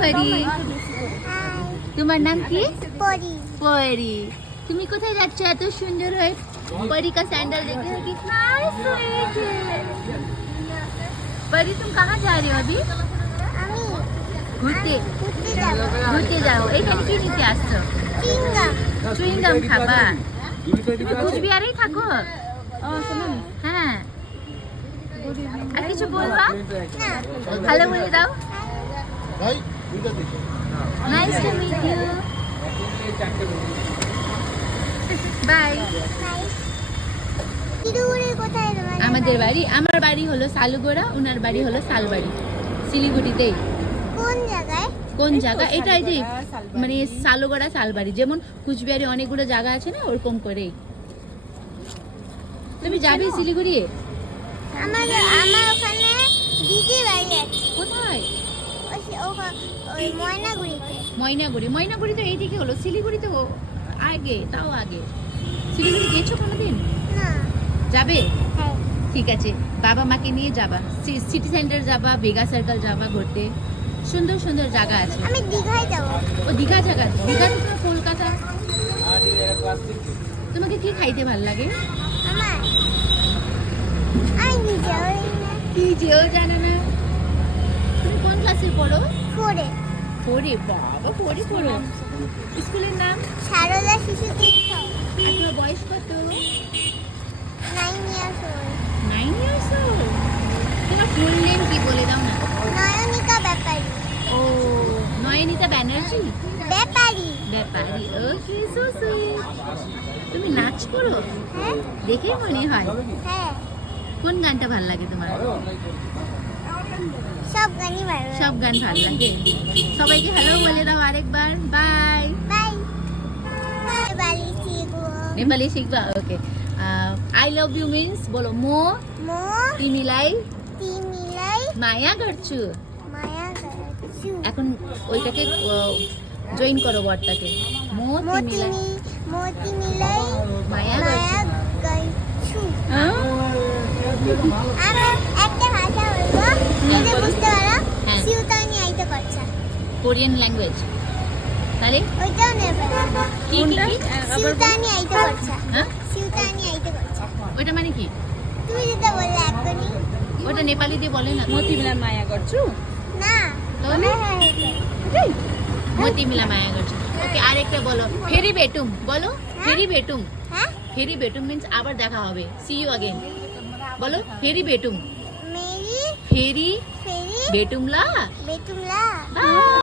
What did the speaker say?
পরি, তোমার নাম কি? परी পরি। তুমি কোথায় যাচ্ছ এত সুন্দর হয়ে? परी का सैंडल देखे हो कितना स्वीट है। परी तुम कहाँ जा रही हो अभी? আমি ঘুরতে ঘুরতে যাব ঘুরতে যাও। এখানে কি নিতে আসছো? চিংগাম চুইংগাম খাবা? তুমি কুচবিহারেই থাকো? হ্যাঁ। আর কিছু বলবা? না ভালো বলে দাও। ভাই দুইটা দিকে nice to meet you. Bye. Siliguri কোথায় তোমার আমাদের বাড়ি, আমার বাড়ি হলো সালুগোড়া, ওনার বাড়ি হলো শালবাড়ি, শিলিগুড়িতেই। কোন জায়গায় কোন জায়গা এটা? এই যে মানে সালুগোড়া শালবাড়ি, যেমন কুচবিহারে অনেকগুলো জায়গা আছে না, ওরকম করেই। তুমি যাবে শিলিগুড়ি? আমার আমার ওখানে দিদি বাড়ি আছে কোথায়? ওই ময়নাগুড়িতে ময়নাগুড়ি। ময়নাগুড়ি তো এইদিকে হলো, শিলিগুড়ি তো আগে, তাও আগে। শিলিগুড়ি গেছো কোনোদিন? না যাবে? হ্যাঁ ঠিক আছে, বাবা মাকে নিয়ে যাবা, সিটি সেন্টার যাবা, বেগা সার্কেল যাবা ঘুরতে। সুন্দর সুন্দর জায়গা আছে। আমি দীঘায় যাব ও দীঘা জায়গা, দীঘা তো তোমার কলকাতা। তোমাকে কি খাইতে ভালো লাগে? আমার আমি নিজে কি যেও জানো না। তুমি কোন ক্লাসে পড়ো? ফোরে পড়ে, বাবা পড়ে পড়ো। স্কুলের নাম? সারদা শিশু তীর্থ আর তোমার বয়স কত? 9 ইয়ার্স ওল্ড 9 ইয়ার্স ওল্ড। তোমার ফুল নেম কি বলে দাও না। নয়নিকা ব্যাপারী ও নয়নিতা ব্যানার্জি। ব্যাপারী ব্যাপারি। ওকে, সো সুইট। তুমি নাচ করো? হ্যাঁ দেখে মনে হয়। হ্যাঁ কোন গানটা ভালো লাগে তোমার? সব গানই ভালো লাগে। সব গান ভালো লাগে। সবাইকে হ্যালো বলে দাও আরেকবার। বাই। বাই বালি শিখবো নেপালি শিখবা? ওকে। আই লাভ ইউ মিন্স বলো মো মো তিমিলাই তিমিলাই মায়া করছু। মায়া গাছু এখন ওইটাকে জয়েন করো ওয়ার্ডটাকে। মো তিমিলাই মোতি মিলাই মায়া মায়া করছু। গাছু আর একটা ভাষা বলবো যদি বুঝতে পারো হ্যাঁ। সিউতানি আইতে করছা কোরিয়ান ল্যাঙ্গুয়েজ। তাহলে ওইটাও নেবে কি কি কি? সিউতানি আইতে করছা হ্যাঁ, সিউতানি আইতে করছা ওইটা মানে কি? তুমি যেটা বললে এখনই ওটা নেপালি দিয়ে বলে না। मोती मिला माया गर्छु না তাহলে হ্যাঁ মতি মিলা মায়া করছু। ওকে, আরেকটা বলো ফেরি বেটুম বলো। ফেরি বেটুম। হ্যাঁ ফেরি বেটুম মিন্স আবার দেখা হবে, সি ইউ अगेन বলো। ফেরি বেটুম। মেরি ফেরি ফেরি বেটুমলা। বেতুমলা বাই।